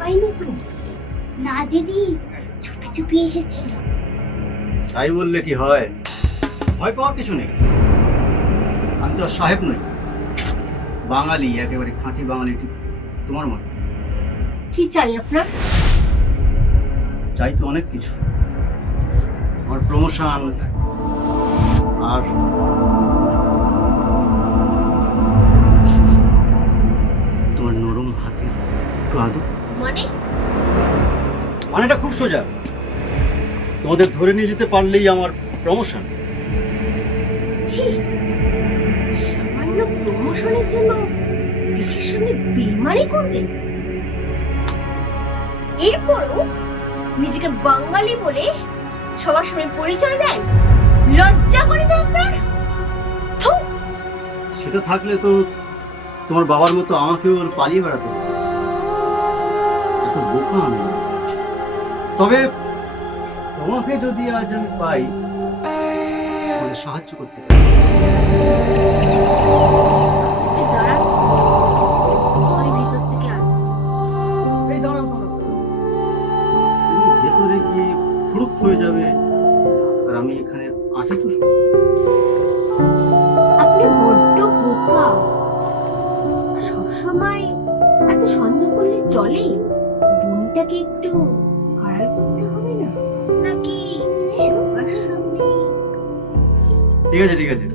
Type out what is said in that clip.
পাইনি তো। না দিদি চুপি চুপি এসেছে তাই বললে কি হয়? ভয় পাওয়ার কিছু নেই। আমি তো সাহেব নই। বাঙালি একেবারে খাঁটি বাঙালি ঠিক তোমার মতো। কি চাই আপনার? চাই তো অনেক কিছু। আমার প্রমোশন আর তোমার নরম হাতের একটু আদর। মানে? মানেটা খুব সোজা। তোমাদের ধরে নিয়ে যেতে পারলেই আমার প্রমোশন ছি সামান্য প্রমোশনের জন্য দেশের সঙ্গে বেমারি করবে এরপরও নিজেকে বাঙালি বলে সবার সামনে পরিচয় দেন লজ্জা করে না আপনার? সেটা থাকলে তো তোমার বাবার মতো আমাকেও পালিয়ে বেড়াতে এত বোকা আমি তবে তোমাকে যদি আজ আমি পাই তাহলে সাহায্য করতে পারি। ভিতর গিয়ে ফুরুক হয়ে যাবে আর আমি এখানে আটে চুষবো আপনি বড্ড বোকা। সবসময় এত সন্দেহ করলে চলে বোনটাকে একটু আড়াল করতে হবে না? নাকি সবার সামনে ঠিক আছে ঠিক আছে।